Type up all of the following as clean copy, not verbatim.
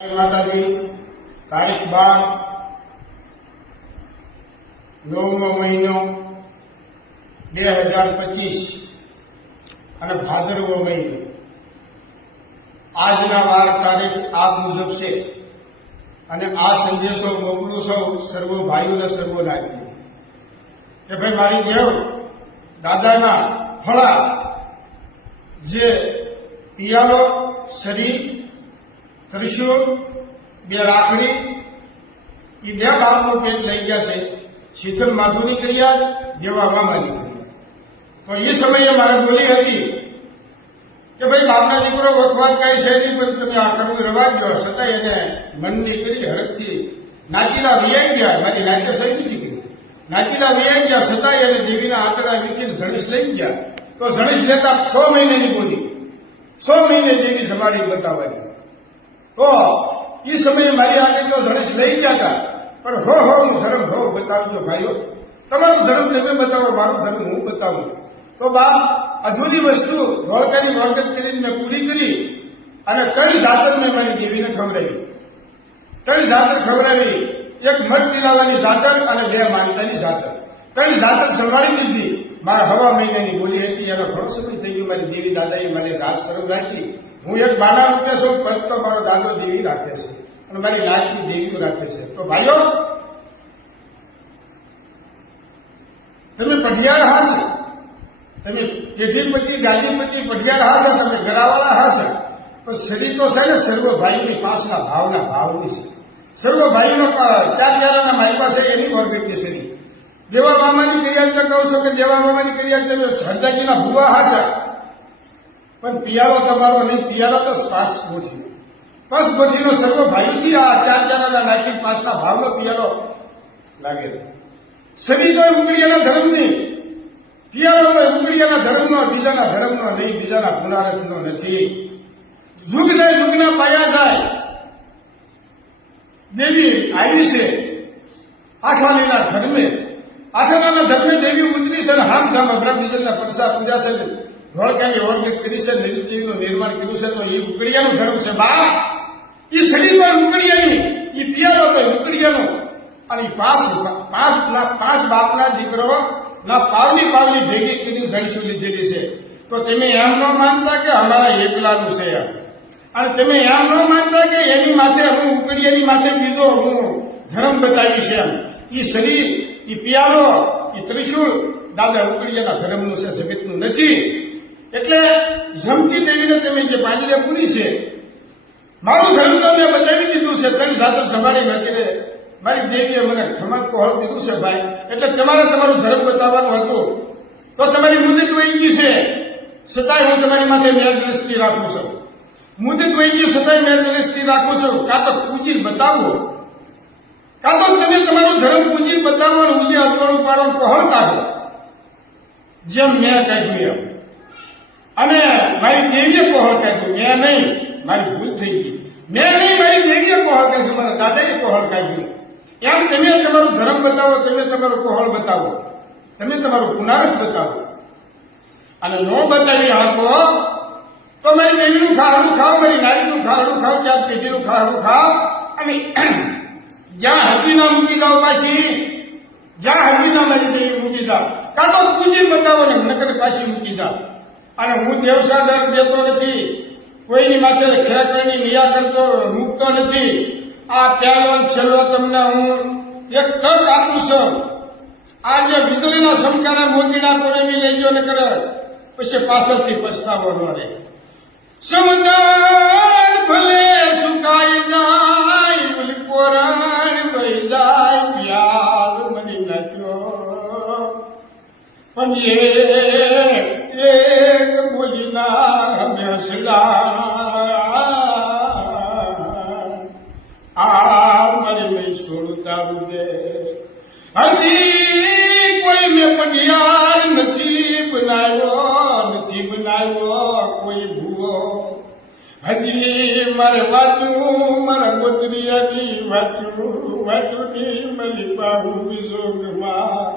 માતાજી તારીખ 12 9મો મહિનો 2025 અને ભાદરવો મહિનો આજના વાર તારીખ આ મુજબ છે અને આ સંદેશો મોકલું સૌ સર્વ ભાઈઓને સર્વ નાગરિકો કે ભાઈ મારી દેવ દાદાના ફળા જે પિયાલો શરીર ત્રિશુળ બે રાખડી એ બે બાપનો પેટ લઈ ગયા છે શીતલ માધુની ક્રિયા દેવા મામાની ક્રિયા તો એ સમયે મારે બોલી હતી કે ભાઈ બાપના દીકરો વખવાદ કઈ છે નહીં પણ તમે આ કરવું રવા દો છતાં એને મનની કરી હરખથી નાચીલા વિયાઈ ગયા મારી લાગે સહી નથી કરી નાચીલા વિયાઈ ગયા છતાં એને દેવીના આંતરા વીકીને ધણીશ લઈ ગયા તો ધણીશ લેતા 6 મહિનાની બોલી 6 મહિને દેવી સવારી બતાવવાની તો એ સમયે મારી આગળ જો ધણીશ લઈ ગયા હતા પણ હું ધર્મ બતાવજો ભાઈઓ તમારું ધર્મ તમે બતાવો મારું ધર્મ હું બતાવું તો બાપ અધૂરી વસ્તુ ધોળકાની વખત કરીને મેં પૂરી કરી અને 3 જાતર મેં મારી દેવીને ખવડાવી 3 જાતર ખવડાવી એક મઠ પીલાવાની જાતર અને 2 માનતાની જાતર 3 જાતર સંભાળી દીધી મારા હવા મહિનાની બોલી હતી એનો ઘણો સમય થઈ ગયો મારી દેવી દાદાએ મને રાજ શરમ રાખી હું એક બાના રૂપે છું પદ તો મારો દાદો દેવી રાખે છે અને મારી લાજની દેવીઓ રાખે છે તો ભાઈઓ તમે પઢિયાર હાશે તમે પેઢીપતિ ગાદીપતિ પઢિયાર હાશે તમે ગરાવાળા હાશે પણ શરીર તો છે ને સર્વ ભાઈની પાસના ભાવના ભાવની છે સર્વ ભાઈનો 4 જારાના મારી પાસે એની વર્ગની શરીર દેવા મામાની ક્રિયા કહું છું કે દેવા મામાની ક્રિયા તમે સરદાજીના ભુવા હાશે પણ પિયારો તમારો નહીં પિયારો તો પાંચ ગોઠીનો સર્વ ભાઈથી આ 4 જારાના નાખી પાસના ભાવનો પિયારો લાગે શરીર તો ઉકળીયાના ધર્મની પિયારો તો ઉકળીયાના ધર્મનો બીજાના ધર્મનો નહીં બીજાના પુનારથનો નથી યુગ જાય યુગના પાયા જાય દેવી આવી છે આઠાણીના ધર્મે આઠાણાના ધર્મે દેવી ઉતરી છે અને હામ ધામ અભરા બીજાના પરસા પૂજા છે ધોળકાની ઓળખ કરી છે દેવીનું નિર્માણ કર્યું છે તો એ ઉકળિયાનું ધર્મ છે બા એ શરીર તો ઉકળિયાની એ પિયારો તો ઉકળિયાનો અને પાંચ બાપના દીકરો ના પાવલી ભેગી કરી જણીશું લીધેલી છે તો તમે એમ ન માનતા કે અમારા એકલાનું છે અને તમે એમ ન માનતા કે એની માથે હું ઉકળિયાની માથે બીજો હું ધર્મ બતાવી છે એ શરીર એ પિયારો એ ત્રિશુળ દાદા ઉકળિયાના ધર્મનું છે જગતનું નથી એટલે જમતી દેવીને તમે જે પાંજરે પૂરી છે મારું ધર્મ તો મેં બતાવી દીધું છે 3 જાતર સંભાળી નાખીને મારી દેવીએ મને ખમક પહોળ દીધું છે ભાઈ એટલે તમારે તમારું ધર્મ બતાવવાનું હતું તો તમારી મુદત વહી ગઈ છે છતાંય હું તમારી માથે મેર દ્રષ્ટિ રાખું છું મુદત વહી ગઈ છતાંય મેર દ્રષ્ટિ રાખું છું કાં તો પૂજી બતાવો કાં તો તમે તમારું ધર્મ પૂજી બતાવવાનું ઉજે અજવાળું પાડો પહોળ કાઢો જેમ મેં કાઢ્યું એમ અને મારી દેવીએ પહોળ કાઢ્યું મેં નહીં મારી ભૂલ થઈ ગઈ મેં નહીં મારી દેવીએ પહોળ કાઢ્યું મારા દાદાએ પહોળ કાઢ્યું એમ તમે તમારું ધર્મ બતાવો તમે તમારું પહોળ બતાવો તમે તમારું પુનારથ બતાવો અને નો બતાવી આપો તો મારી દેવીનું ખાવાનું ખાઓ મારી નારીનું ખાવાનું ખાઓ ત્યાં પેઢીનું ખાવાનું ખાઓ અને જ્યાં હકીના મૂકી જાઓ પાછી જ્યાં હકીના મારી દેવી મૂકી જાઓ કાં તો પૂજી બતાવો ને નકર પાછી મૂકી જાઓ અને હું દેવસા દર દેતો નથી કોઈની માથે ખેરાકરની નિયા કરતો મૂકતો નથી આ પહેલો છેલ્લો તમને હું એક તક આપું છું આ જે વીજળીના સમકાના મોતીના કોરેવી લઈ ગયો ને કરે પછી પાછળથી પછતાવો ન રહે સમુદાર ભલે સુકાઈ જાય બોલી કોરણ વહી જાય પ્યાર મની નાખ્યો પણ એક બોલીના અમે હસલા આ મારી મેં છોડતા દે હજી કોઈ મેં પઢિયાર નથી બનાવ્યો કોઈ ભૂવો હજી મારે વાતું મારા ગોત્રીયાની વાતુની મળી પાહું બીજોગમાં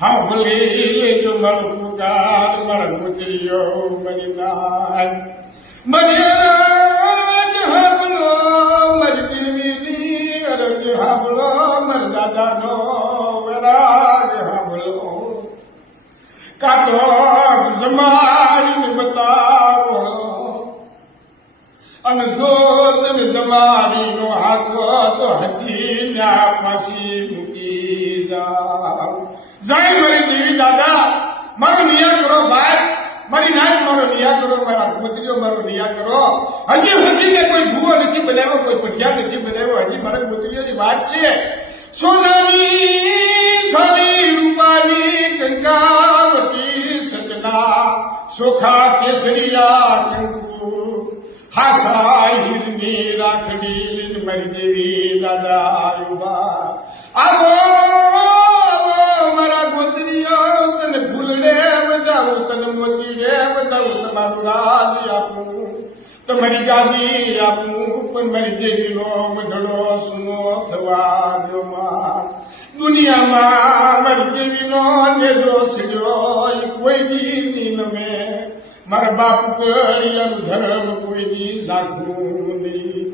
હા ભલે લેજો મારો પુકાર મારા ગોત્રીઓ મરી નાય મને હબલો તમારીનો હાથો તો હતી ન્યા પાછી મૂકી જાવ. જય મારી દેવી દાદા, મારો નિયા કરો ભાઈ, મારી નાય મારો નિયા કરો, મારા પુત્રીઓ મારો નિયા કરો. હજી સુધીને કોઈ ભૂવો નથી બનાવ્યો, કોઈ પઢિયા નથી બનાવ્યો. હજી મારા પુત્રીઓની વાત છે. સોનાની થાળી રૂપાની કંકાવતી સજના, સોખા કેસરીયા કંકુ હાસા હિરની રાખડી. મારી દેવી દાદા ઉભા આવો મારા ગોત્રીઓ, તને ફૂલડે બજાવું, તને મોતીડે બજાવું, તમારું રાજ આપું, તમારી ગાદી આપું, પણ મારી દેવીનો મઢડો સુનો થવા દો. દુનિયામાં મારી દેવીનો નેદો સડ્યો કોઈ દી નહીં નમે. મારા બાપ કડિયાનું ધર્મ કોઈ દી રાખવું નહીં.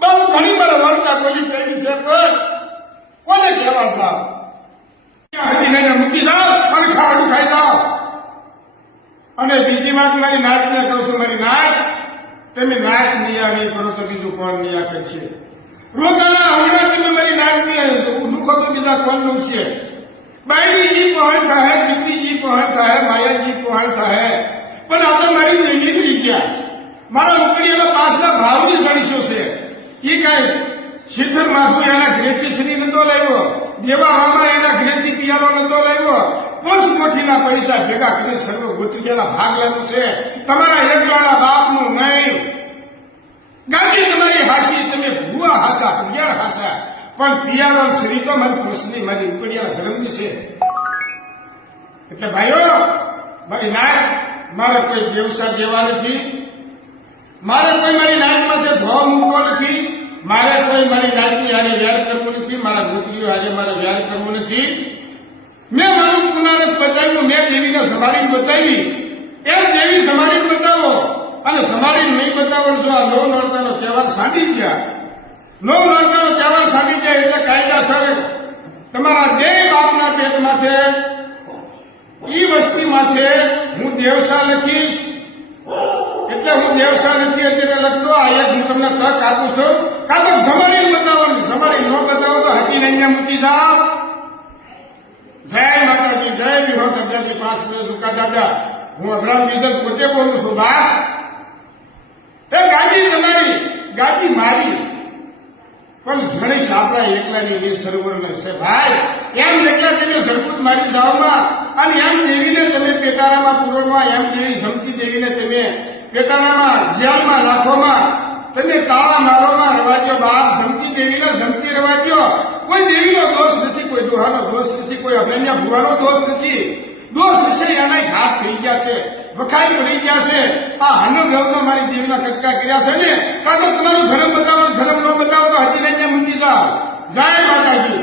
બાપુ ઘણી મારા વાર્તા બોલી કરી છે, પણ કોને કહેવા જાવ? હજી મૂકી જાઓ અને ખાવાનું ખાઈ જાઓ. અને બીજી વાત મારી નાટને કહું છું, મારી નાટ તમે નાટ નિયા નહીં કરો તો બીજું કોણ નિયા કરશે? રોકાના હમણાં તમે મારી નાટ નહીં દુઃખો તો બીજા કોણનું છે? બાયડીજી પહોંચ થાય, દીકરીજી પહોંચ થાય, માયાજી પહોંચ થાય, પણ આ તો મારી નીકળી ગયા. મારા ઉકળીએલા પાછલા ભાવની સણીશો છે. એ કાંઈ શિખર માથું એના ઘરેથી શ્રી નતો લાવ્યો, દેવામાં એના ઘરેથી પિયાનો નતો લાવ્યો. પોષકોઠીના પૈસા ભેગા કરી સર્વ ગોત્રીયાના ભાગ લેવું છે, તમારા એકલાના બાપનું નહીં. ગાદી તમારી હાસી, તમે ભૂવા હાસા, પિયાળ હાસા, પણ પિયાનો શ્રી તો મારી કૃષ્ણની, મારી ઉકળિયાના ધર્મની છે. એટલે ભાઈઓ, મારી નાય મારે કોઈ વ્યવસાય દેવા નથી, મારે કોઈ મારી નાયકમાંથી ધો મૂકવો નથી, મારે કોઈ મારી નાયકની હારે વ્યાર કરવું નથી, મારા ગોત્રીઓ હારે મારે વ્યાર કરવું નથી. મેં મારું પુનરત બતાવ્યું, મેં દેવીને સંભાળીને બતાવી, એમ દેવી સંભાળીને બતાવો. અને સંભાળીને નહીં બતાવો, જો આ નવ નોરતાનો તહેવાર સાંડી ગયા, નવ નોરતાનો તહેવાર સાંડી ગયા એટલે કાયદાસર તમારા બે બાપના પેટમાંથી ઈ વસ્તી માથે હું દેવસા લખીશ. એટલે હું દેવસા નથી અત્યારે લખતો. આ એક હું તમને તક આપું છું, કાં તો સંભાળીને બતાવો, સંભાળી ન બતાવો તો હકીને અહીંયા મૂકી જાઓ. જય માતાજી, જય વિહો દરજાજી 5 મિનિટ દુકા દાદા. હું અબ્રામ બીજલ પોતે બોલું છું. બા એ ગાડી તમારી, ગાડી મારી, પણ ગણેશ આપણા એકલાની એ સરોવર છે ભાઈ. એમ એકલા તમે સરપૂત મારી જાઓમાં, અને એમ દેવીને તમે પેટારામાં પૂરોમાં, એમ દેવી સમતી દેવીને તમે પેટારામાં જેલમાં નાખોમાં, તમે તાળા મારોમાં રવાજો. બાપ સમતી દેવીને સમતી રવાજો. કોઈ દેવીનો દોષ નથી, કોઈ દોહાનો દોષ નથી, કોઈ અભ્યન્યા ભૂવાનો દોષ નથી. દોષ વિશે એના ઘાટ થઈ ગયા છે, વખાઈ પડી ગયા છે. આ હનુ ગૌનો મારી દેવીના કટકા કર્યા છે ને, કાં તો તમારું ધર્મ બતાવો, ધર્મ ન બતાવો તો હજી લઈને મૂકી જાઓ. જય માતાજી.